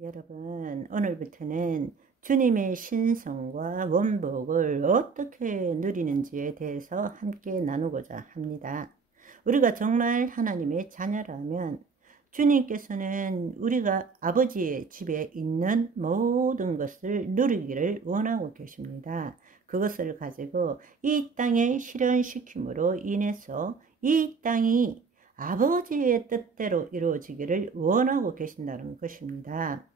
여러분, 오늘부터는 주님의 신성과 원복을 어떻게 누리는지에 대해서 함께 나누고자 합니다. 우리가 정말 하나님의 자녀라면 주님께서는 우리가 아버지의 집에 있는 모든 것을 누리기를 원하고 계십니다. 그것을 가지고 이 땅에 실현시킴으로 인해서 이 땅이 아버지의 뜻대로 이루어지기를 원하고 계신다는 것입니다.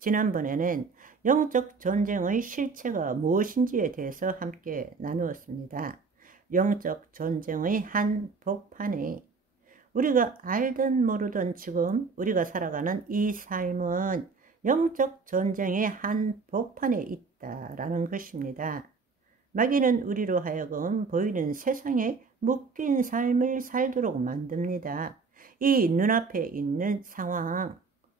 지난번에는 영적 전쟁의 실체가 무엇인지에 대해서 함께 나누었습니다. 영적 전쟁의 한 복판에 우리가 알든 모르든 지금 우리가 살아가는 이 삶은 영적 전쟁의 한 복판에 있다라는 것입니다. 마귀는 우리로 하여금 보이는 세상에 묶인 삶을 살도록 만듭니다. 이 눈앞에 있는 상황,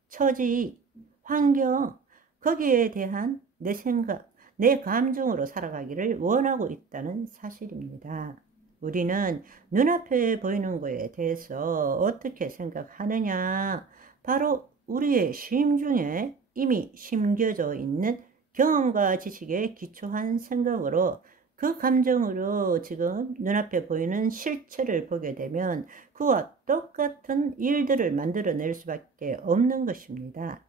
처지, 환경, 거기에 대한 내 생각, 내 감정으로 살아가기를 원하고 있다는 사실입니다. 우리는 눈앞에 보이는 것에 대해서 어떻게 생각하느냐? 바로 우리의 심중에 이미 심겨져 있는 경험과 지식에 기초한 생각으로 그 감정으로 지금 눈앞에 보이는 실체를 보게 되면 그와 똑같은 일들을 만들어낼 수밖에 없는 것입니다.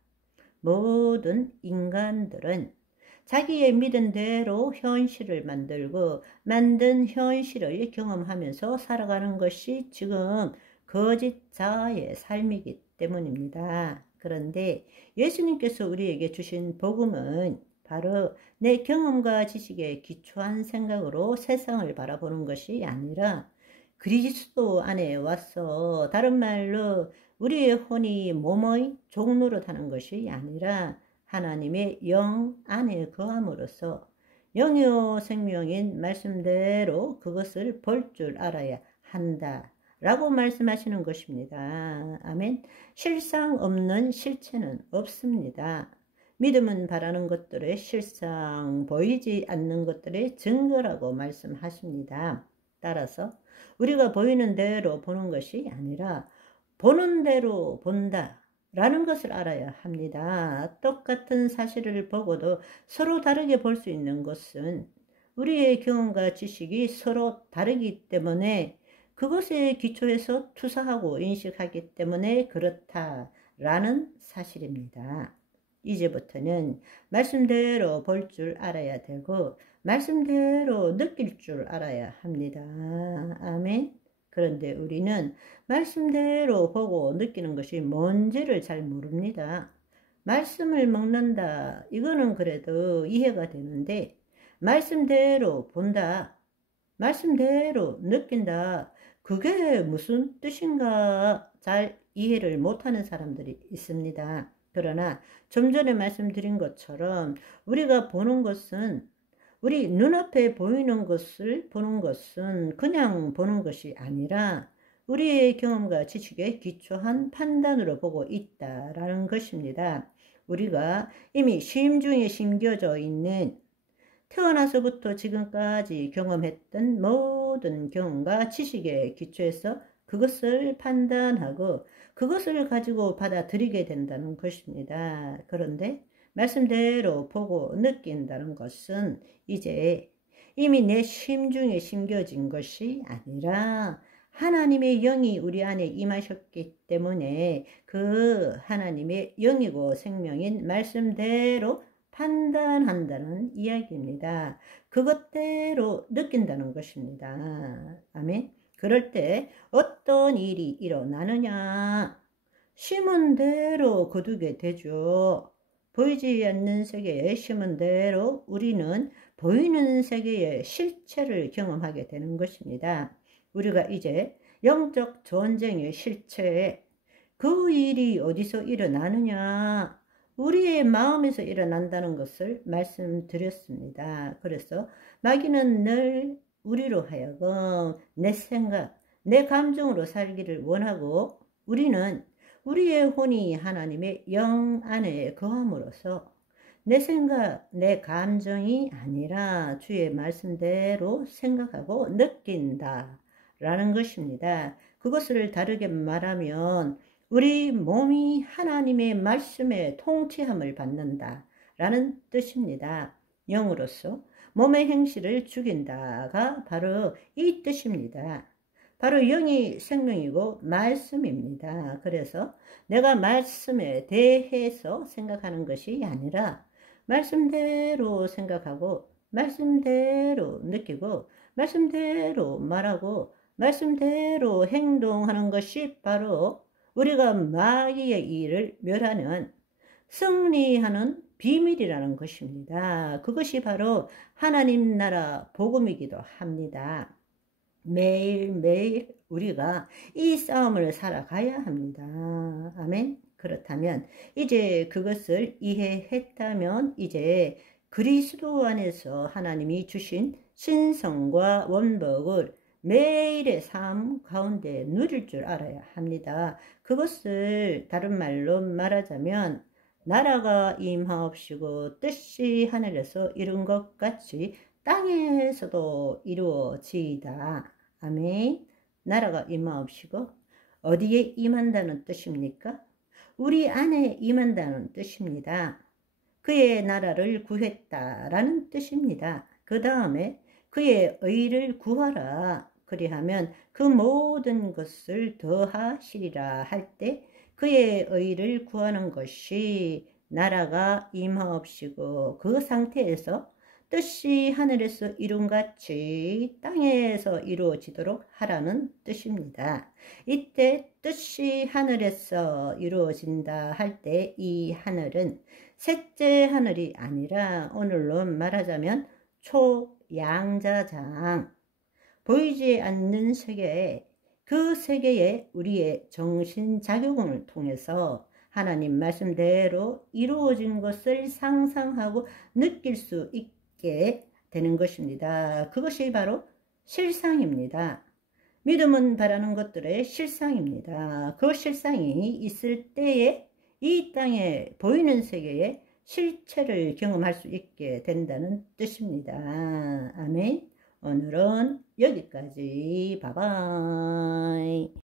모든 인간들은 자기의 믿은 대로 현실을 만들고 만든 현실을 경험하면서 살아가는 것이 지금 거짓자의 삶이기 때문입니다. 그런데 예수님께서 우리에게 주신 복음은 바로 내 경험과 지식에 기초한 생각으로 세상을 바라보는 것이 아니라 그리스도 안에 와서 다른 말로 우리의 혼이 몸의 종노릇하는 것이 아니라 하나님의 영 안에 거함으로써 영이요 생명인 말씀대로 그것을 볼 줄 알아야 한다 라고 말씀하시는 것입니다. 아멘. 실상 없는 실체는 없습니다. 믿음은 바라는 것들의 실상, 보이지 않는 것들의 증거라고 말씀하십니다. 따라서 우리가 보이는 대로 보는 것이 아니라 보는 대로 본다 라는 것을 알아야 합니다. 똑같은 사실을 보고도 서로 다르게 볼 수 있는 것은 우리의 경험과 지식이 서로 다르기 때문에 그것에 기초해서 투사하고 인식하기 때문에 그렇다라는 사실입니다. 이제부터는 말씀대로 볼 줄 알아야 되고 말씀대로 느낄 줄 알아야 합니다. 아멘. 그런데 우리는 말씀대로 보고 느끼는 것이 뭔지를 잘 모릅니다. 말씀을 먹는다. 이거는 그래도 이해가 되는데 말씀대로 본다. 말씀대로 느낀다. 그게 무슨 뜻인가 잘 이해를 못하는 사람들이 있습니다. 그러나 좀 전에 말씀드린 것처럼 우리가 보는 것은 우리 눈앞에 보이는 것을 보는 것은 그냥 보는 것이 아니라 우리의 경험과 지식에 기초한 판단으로 보고 있다라는 것입니다. 우리가 이미 심중에 심겨져 있는 태어나서부터 지금까지 경험했던 모든 경험과 지식에 기초해서 그것을 판단하고 그것을 가지고 받아들이게 된다는 것입니다. 그런데 말씀대로 보고 느낀다는 것은 이제 이미 내 심중에 심겨진 것이 아니라 하나님의 영이 우리 안에 임하셨기 때문에 그 하나님의 영이고 생명인 말씀대로 판단한다는 이야기입니다. 그것대로 느낀다는 것입니다. 아멘. 그럴 때 어떤 일이 일어나느냐? 심은 대로 거두게 되죠. 보이지 않는 세계에 심은 대로 우리는 보이는 세계의 실체를 경험하게 되는 것입니다. 우리가 이제 영적 전쟁의 실체에 그 일이 어디서 일어나느냐? 우리의 마음에서 일어난다는 것을 말씀드렸습니다. 그래서 마귀는 늘 우리로 하여금 내 생각, 내 감정으로 살기를 원하고 우리는 우리의 혼이 하나님의 영 안에 거함으로써 내 생각, 내 감정이 아니라 주의 말씀대로 생각하고 느낀다 라는 것입니다. 그것을 다르게 말하면 우리 몸이 하나님의 말씀에 통치함을 받는다 라는 뜻입니다. 영으로서 몸의 행실을 죽인다가 바로 이 뜻입니다. 바로 영이 생명이고 말씀입니다. 그래서 내가 말씀에 대해서 생각하는 것이 아니라 말씀대로 생각하고 말씀대로 느끼고 말씀대로 말하고 말씀대로 행동하는 것이 바로 우리가 마귀의 일을 멸하는 승리하는 비밀이라는 것입니다. 그것이 바로 하나님 나라 복음이기도 합니다. 매일매일 우리가 이 싸움을 살아가야 합니다. 아멘. 그렇다면 이제 그것을 이해했다면 이제 그리스도 안에서 하나님이 주신 신성과 원복을 매일의 삶 가운데 누릴 줄 알아야 합니다. 그것을 다른 말로 말하자면 나라가 임하옵시고 뜻이 하늘에서 이룬 것 같이 땅에서도 이루어지이다. 아멘. 나라가 임하옵시고 어디에 임한다는 뜻입니까? 우리 안에 임한다는 뜻입니다. 그의 나라를 구했다라는 뜻입니다. 그 다음에 그의 의를 구하라. 그리하면 그 모든 것을 더하시리라 할 때 그의 의를 구하는 것이 나라가 임하옵시고 그 상태에서 뜻이 하늘에서 이룬같이 땅에서 이루어지도록 하라는 뜻입니다. 이때 뜻이 하늘에서 이루어진다 할 때 이 하늘은 셋째 하늘이 아니라 오늘로 말하자면 초양자장, 보이지 않는 세계에 그 세계에 우리의 정신작용을 통해서 하나님 말씀대로 이루어진 것을 상상하고 느낄 수 있게 되는 것입니다. 그것이 바로 실상입니다. 믿음은 바라는 것들의 실상입니다. 그 실상이 있을 때에 이 땅에 보이는 세계에 실체를 경험할 수 있게 된다는 뜻입니다. 아멘. 오늘은 여기까지. 바이바이.